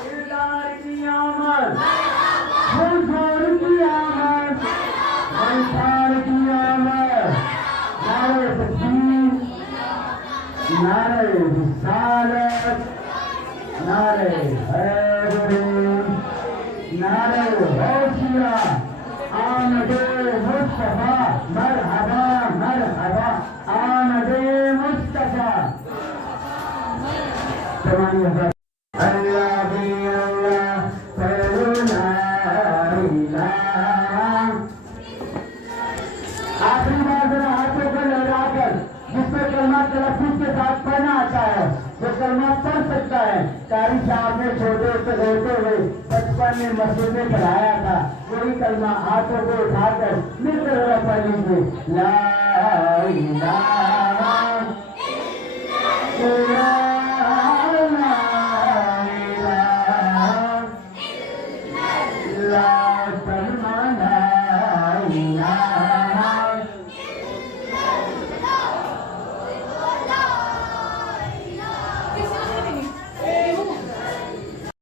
दिलदार की आमद, हुजूर की आमद, अंसार की आमद, नारे तकबीर, नारे रिसालत, नारे हैदरी, नारे गौसिया, आमदे मुस्तफा, मरहबा मरहबा, आमदे मुस्तफा। अल्लाह भी अल्लाह, करुणा इलाह। आखिरी बार जरा हाथों को लहराकर जिसको कलमा तलफ्फुज़ के साथ पढ़ना आता है, जो कलमा पढ़ सकता है। कारी साहब ने छोटे से होते हुए बचपन में मस्जिद में पढ़ाया था, वही कलमा हाथों को उठाकर मिलकर पढ़ लीजिए। ला इलाहा